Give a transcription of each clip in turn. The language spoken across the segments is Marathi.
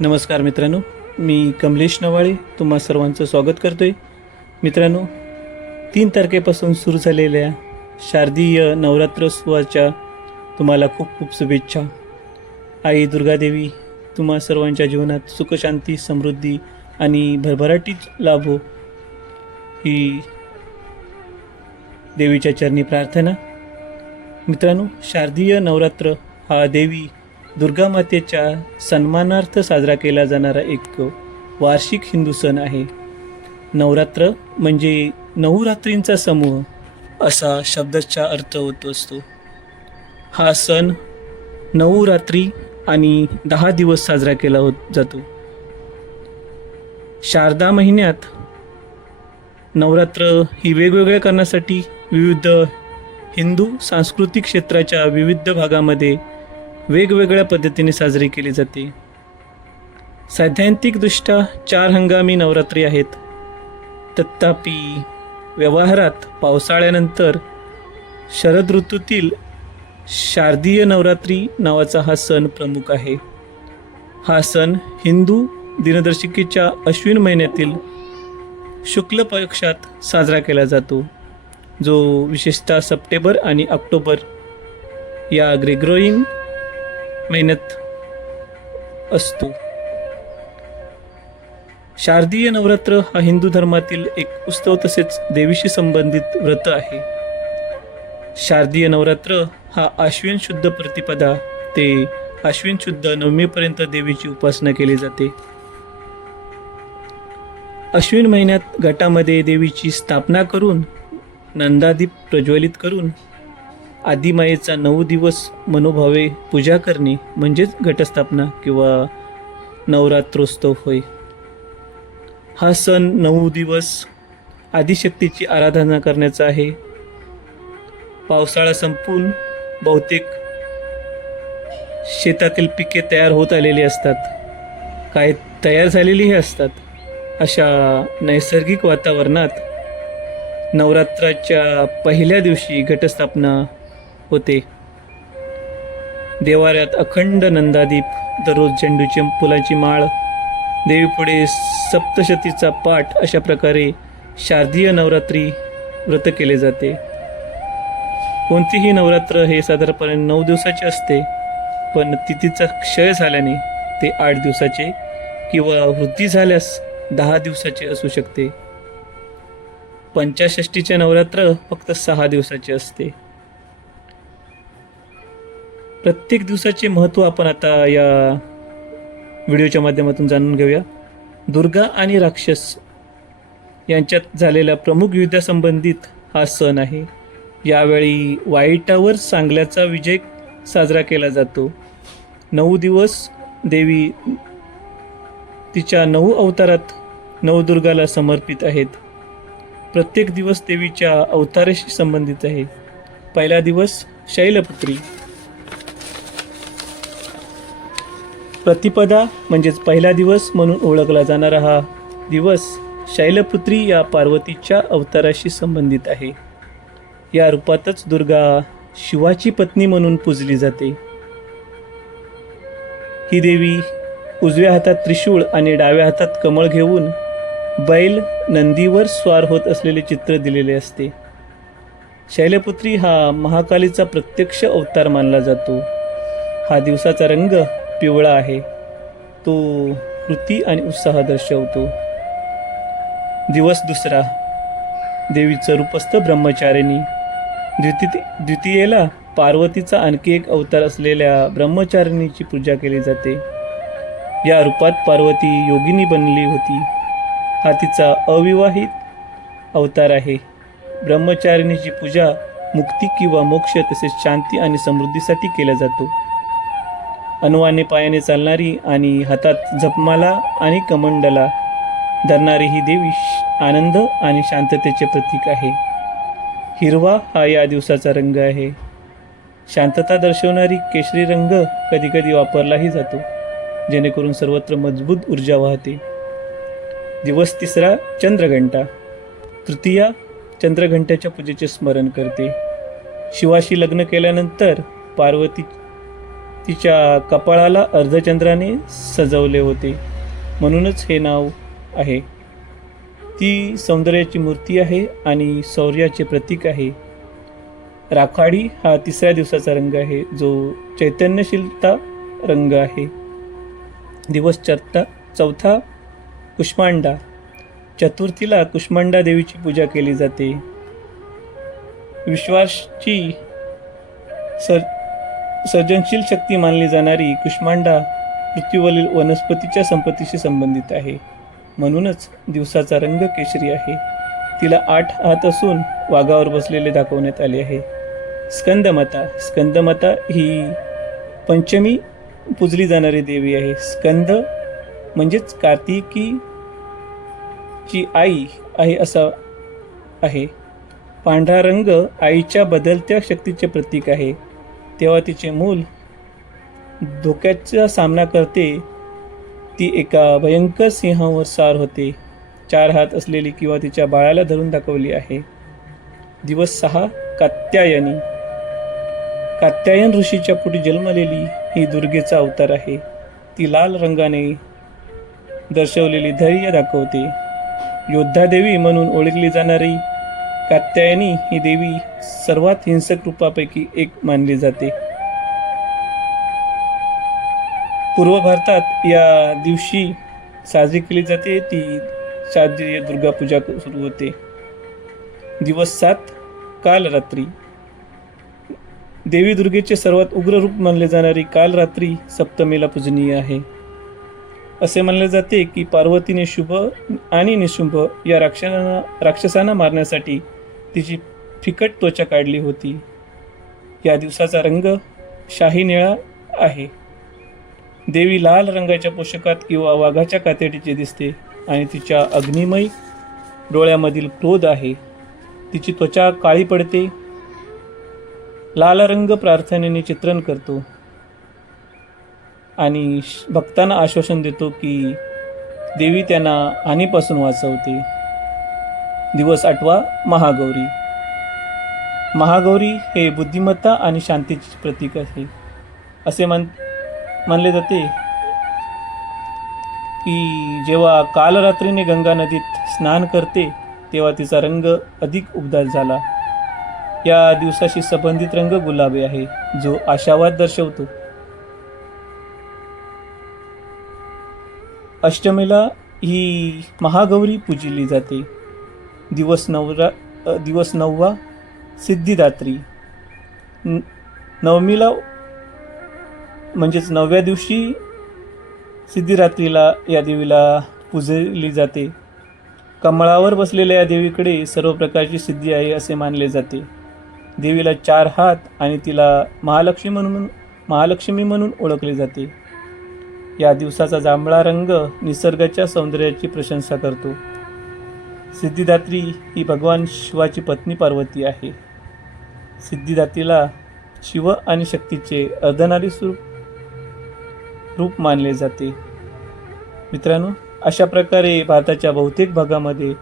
नमस्कार मित्रांनो मी कमलेश नवाळे तुम्हा सर्वांचं स्वागत करतोय. मित्रांनो तीन तारखेपासून सुरू झालेल्या शारदीय नवरात्रोत्सवाच्या तुम्हाला खूप खूप शुभेच्छा. आई दुर्गादेवी तुम्हा सर्वांच्या जीवनात सुखशांती समृद्धी आणि भरभराटीच लाभो हो. ही देवीच्या चरणी प्रार्थना. मित्रांनो शारदीय नवरात्र हा देवी दुर्गा मातेच्या सन्मानार्थ साजरा केला जाणारा एक वार्षिक हिंदू सण आहे. नवरात्र म्हणजे नऊ रात्रींचा समूह असा शब्दाचा अर्थ होत असतो. हा सण नऊ रात्री आणि दहा दिवस साजरा केला होत जातो. शारदा महिन्यात नवरात्र ही वेगवेगळ्या करण्यासाठी विविध हिंदू सांस्कृतिक क्षेत्राच्या विविध भागामध्ये वेगवेगळ्या पद्धतीने साजरी केली जाते. सैद्धांतिकदृष्ट्या चार हंगामी नवरात्री आहेत. तथापि व्यवहारात पावसाळ्यानंतर शरद ऋतूतील शारदीय नवरात्री नावाचा हा सण प्रमुख आहे. हा सण हिंदू दिनदर्शिकेच्या अश्विन महिन्यातील शुक्ल पक्षात साजरा केला जातो जो विशेषतः सप्टेंबर आणि ऑक्टोबर या ग्रेग्रोईन महिन्यात असतो. शारदीय नवरात्र हा हिंदू धर्मातील एक उत्सव तसेच देवीशी संबंधित व्रत आहे. शारदीय नवरात्र हा आश्विन शुद्ध प्रतिपदा ते आश्विन शुद्ध नवमीपर्यंत देवीची उपासना केली जाते. अश्विन महिन्यात गटामध्ये देवीची स्थापना करून नंदादीप प्रज्वलित करून आदिमायेचा नऊ दिवस मनोभावे पूजा करणे म्हणजेच घटस्थापना किंवा नवरात्रोत्सव होय. हा सण नऊ दिवस आदिशक्तीची आराधना करण्याचा आहे. पावसाळा संपून बहुतेक शेतातील पिके तयार होत आलेली असतात. काय तयार झालेलीही असतात. अशा नैसर्गिक वातावरणात नवरात्राच्या पहिल्या दिवशी घटस्थापना होते. देवाऱ्यात अखंड नंदादीप दररोज झेंडूची फुलाची माळ. देवीपुढे सप्तशतीचा पाठ अशा प्रकारे शारदीय नवरात्री व्रत केले जाते. कोणतीही नवरात्र हे साधारणपणे नऊ दिवसाचे असते पण तिथीचा क्षय झाल्याने ते आठ दिवसाचे किंवा वृद्धी झाल्यास दहा दिवसाचे असू शकते. पंचाषष्टीचे नवरात्र फक्त सहा दिवसाचे असते. प्रत्येक दिवसाचे महत्त्व आपण आता या व्हिडिओच्या माध्यमातून जाणून घेऊया. दुर्गा आणि राक्षस यांच्यात झालेल्या प्रमुख युद्धासंबंधित हा सण आहे. यावेळी वाईटावर चांगल्याचा विजय साजरा केला जातो. नऊ दिवस देवी तिच्या नऊ अवतारात नवदुर्गाला समर्पित आहेत. प्रत्येक दिवस देवीच्या अवताराशी संबंधित आहे. पहिला दिवस शैलपुत्री. प्रतिपदा म्हणजेच पहिला दिवस म्हणून ओळखला जाणारा हा दिवस शैलपुत्री या पार्वतीच्या अवताराशी संबंधित आहे. या रूपातच दुर्गा शिवाची पत्नी म्हणून पूजली जाते. ही देवी उजव्या हातात त्रिशूळ आणि डाव्या हातात कमळ घेऊन बैल नंदीवर स्वार होत असलेले चित्र दिलेले असते. शैलपुत्री हा महाकालीचा प्रत्यक्ष अवतार मानला जातो. हा दिवसाचा रंग पिवळा आहे. तो कृती आणि उत्साह दर्शवतो. दिवस दुसरा. देवीचं रूपस्थ ब्रह्मचारिणी. द्विती द्वितीयेला पार्वतीचा आणखी एक अवतार असलेल्या ब्रह्मचारिणीची पूजा केली जाते. या रूपात पार्वती योगिनी बनली होती. हा तिचा अविवाहित अवतार आहे. ब्रह्मचारिणीची पूजा मुक्ती किंवा मोक्ष तसेच शांती आणि समृद्धीसाठी केला जातो. अनुवाने पायाने चालणारी आणि हातात जपमाला आणि कमंडला धरणारी ही देवी श- आनंद आणि शांततेचे प्रतीक आहे. हिरवा हा या दिवसाचा रंग आहे. शांतता दर्शवणारी केशरी रंग कधीकधी वापरलाही जातो जेणेकरून सर्वत्र मजबूत ऊर्जा वाहते. दिवस तिसरा चंद्रघंटा. तृतीया चंद्रघंट्याच्या पूजेचे स्मरण करते. शिवाशी लग्न केल्यानंतर पार्वती तिच्या कपाळाला अर्धचंद्राने सजवले होते. म्हणूनच हे नाव आहे. ती सौंदर्याची मूर्ती आहे आणि शौर्याचे प्रतीक आहे. राखाडी हा तिसऱ्या दिवसाचा रंग आहे. जो चैतन्यशीलता रंग आहे. दिवस चर्ता चौथा कुष्मांडा. चतुर्थीला कुष्मांडा देवीची पूजा केली जाते. विश्वासची सर सर्जनशील शक्ती मानली जाणारी कुष्मांडा पृथ्वीवरील वनस्पतीच्या संपत्तीशी संबंधित आहे. म्हणूनच दिवसाचा रंग केशरी आहे. तिला आठ हात असून वाघावर बसलेले दाखवण्यात आले आहे. स्कंदमाता. स्कंदमाता ही पंचमी पूजली जाणारी देवी आहे. स्कंद म्हणजेच कार्तिकी ची आई आहे असा आहे. पांढरा रंग आईच्या बदलत्या शक्तीचे प्रतीक आहे. तेव्हा तिचे मूल धोक्याचा सामना करते. ती एका भयंकर सिंहावर सार होते. चार हात असलेली किंवा तिच्या बाळाला धरून दाखवली आहे. दिवस सहा कात्यायनी. कात्यायन ऋषीच्या पोटी जन्मलेली ही दुर्गेचा अवतार आहे. ती लाल रंगाने दर्शवलेली धैर्य दाखवते. योद्धा देवी म्हणून ओळखली जाणारी कात्यायनी ही देवी सर्वात हिंसक रूपापैकी एक मानली जाते. पूर्व भारतात या दिवशी साजरी केली जाते. ती शारदीय दुर्गा पूजा सुरू होते. दिवस सात काल रात्री देवी दुर्गेचे सर्वात उग्र रूप मानले जाणारी काल रात्री सप्तमीला पूजनीय आहे. असे मानले जाते की पार्वतीने शुभ आणि निशुंभ या राक्षसांना राक्षसांना मारण्यासाठी तिची फिकट त्वचा काढली होती. या दिवसाचा रंग शाही निळा आहे. देवी लाल रंगाच्या पोषकात किंवा वाघाच्या कातडीचे दिसते आणि तिच्या अग्निमय डोळ्यामधील क्रोध आहे. तिची त्वचा काळी पडते. लाल रंग प्रार्थनेने चित्रण करतो. आणि श- भक्तांना आश्वासन देतो की देवी त्यांना हानीपासून वाचवते. दिवस आठवा महागौरी. महागौरी हे बुद्धिमत्ता आणि शांतीचे प्रतीक आहे. असे मान मानले जाते. की जेव्हा कालरात्रीने गंगा नदीत स्नान करते तेव्हा तिचा रंग अधिक उबदार झाला. या दिवसाशी संबंधित रंग गुलाबी आहे जो आशावाद दर्शवतो. अष्टमीला ही महागौरी पूजली जाते. दिवस नवरा दिवस नववा सिद्धिदात्री. न- नवमीला म्हणजेच नवव्या दिवशी सिद्धिरात्रीला या देवीला पूजली जाते. कमळावर बसलेल्या या देवीकडे सर्व प्रकारची सिद्धी आहे असे मानले जाते. देवीला चार हात आणि तिला महालक्ष्मी म्हणून महालक्ष्मी म्हणून ओळखले जाते. या दिवसाचा जांभळा रंग निसर्गाच्या सौंदर्याची प्रशंसा करतो. सिद्धिदात्री ही भगवान शिवाची पत्नी पार्वती आहे. सिद्धिदात्रीला शिव आणि शक्तीचे अर्धनारी स्वरूप रूप मानले जाते. मित्रांनो अशा प्रकारे भारताच्या बहुतेक भागामध्ये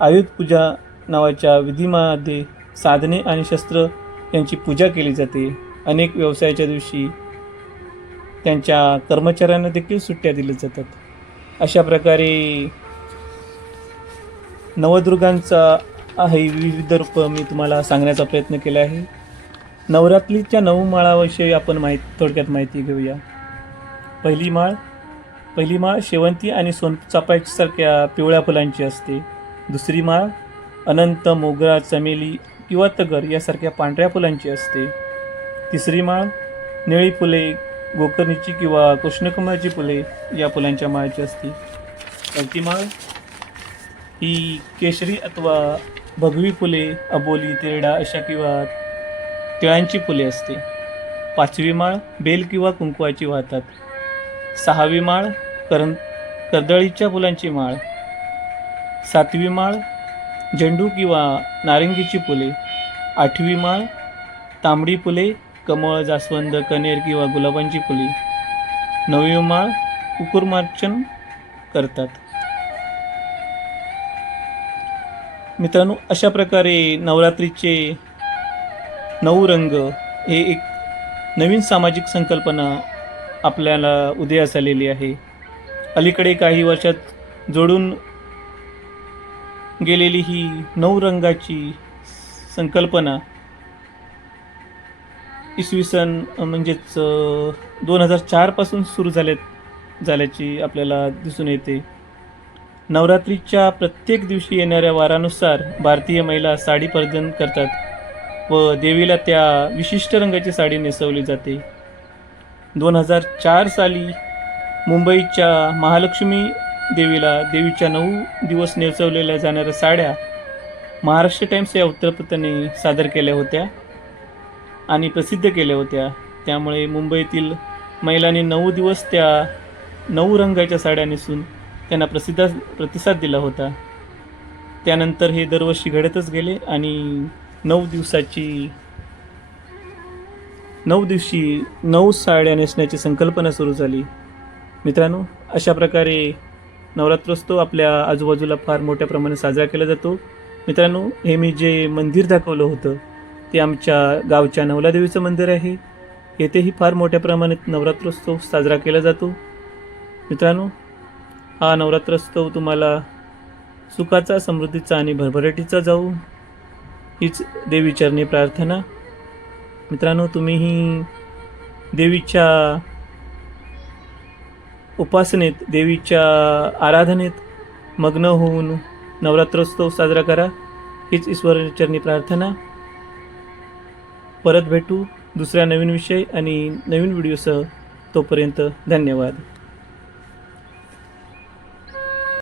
आयुध पूजा नावाच्या विधीमध्ये साधने आणि शस्त्र यांची पूजा केली जाते. अनेक व्यवसायाच्या दिवशी त्यांच्या कर्मचाऱ्यांना देखील सुट्ट्या दिल्या जातात. अशा प्रकारे नवदुर्गांचा आहे विविध रूप मी तुम्हाला सांगण्याचा प्रयत्न केला आहे. नवरात्रीच्या नऊ माळाविषयी आपण माहीत थोडक्यात माहिती घेऊया. पहिली माळ पहिली माळ शेवंती आणि सोनचापायसारख्या पिवळ्या फुलांची असते. दुसरी माळ अनंत मोगरा चमेली किंवा तगर यासारख्या पांढऱ्या फुलांची असते. तिसरी माळ निळी फुले गोकर्णीची किंवा कृष्णकुमारची फुले या फुलांच्या माळाची असते. चौथी माळ ही केशरी अथवा भगवी फुले अबोली तेरडा अशा किंवा तिळांची फुले असते पाचवी माळ बेल किंवा कुंकवाची वाहतात सहावी माळ करं कर्दळीच्या फुलांची माळ सातवी माळ झेंडू किंवा नारंगीची फुले आठवी माळ तांबडी फुले कमळ जास्वंद कनेर किंवा गुलाबांची फुले नववी माळ कुकुरमार्चन करतात मित्रांनो अशा प्रकारे नवरात्रीचे नऊ रंग हे एक नवीन सामाजिक संकल्पना आपल्याला उदयास आलेली आहे. अलीकडे काही वर्षात जोडून गेलेली ही नऊ रंगाची संकल्पना इसवी सन म्हणजेच दोन हजार चारपासून सुरू झाले झाल्याची आपल्याला दिसून येते. नवरात्रीच्या प्रत्येक दिवशी येणाऱ्या वारानुसार भारतीय महिला साडी परिधान करतात व देवीला त्या विशिष्ट रंगाची साडी नेसवली जाते. दोन हजार चार साली मुंबईच्या महालक्ष्मी देवीला देवीच्या नऊ दिवस नेसवलेल्या जाणाऱ्या साड्या महाराष्ट्र टाइम्स या वृत्तपत्राने सादर केल्या होत्या आणि प्रसिद्ध केल्या होत्या. त्यामुळे मुंबईतील महिलांनी नऊ दिवस त्या नऊ रंगाच्या साड्या नेसून त्यांना प्रसिद्ध प्रतिसाद दिला होता. त्यानंतर हे दरवर्षी घडतच गेले आणि नऊ दिवसाची नऊ दिवशी नऊ साड्या नेसण्याची संकल्पना सुरू झाली. मित्रांनो अशा प्रकारे नवरात्रोत्सव आपल्या आजूबाजूला फार मोठ्या प्रमाणात साजरा केला जातो. मित्रांनो हे मी जे मंदिर दाखवलं होतं ते आमच्या गावच्या नवलादेवीचं मंदिर आहे. येथेही फार मोठ्या प्रमाणात नवरात्रोत्सव साजरा केला जातो. मित्रांनो हा नवरात्रोत्सव तुम्हाला सुखाचा समृद्धीचा आणि भरभराटीचा जाऊ हीच देवीचरणी प्रार्थना. मित्रांनो तुम्हीही देवीच्या उपासनेत देवीच्या आराधनेत मग्न होऊन नवरात्रोत्सव साजरा करा हीच ईश्वरचरणी प्रार्थना. परत भेटू दुसऱ्या नवीन विषय आणि नवीन व्हिडिओसह तोपर्यंत धन्यवाद.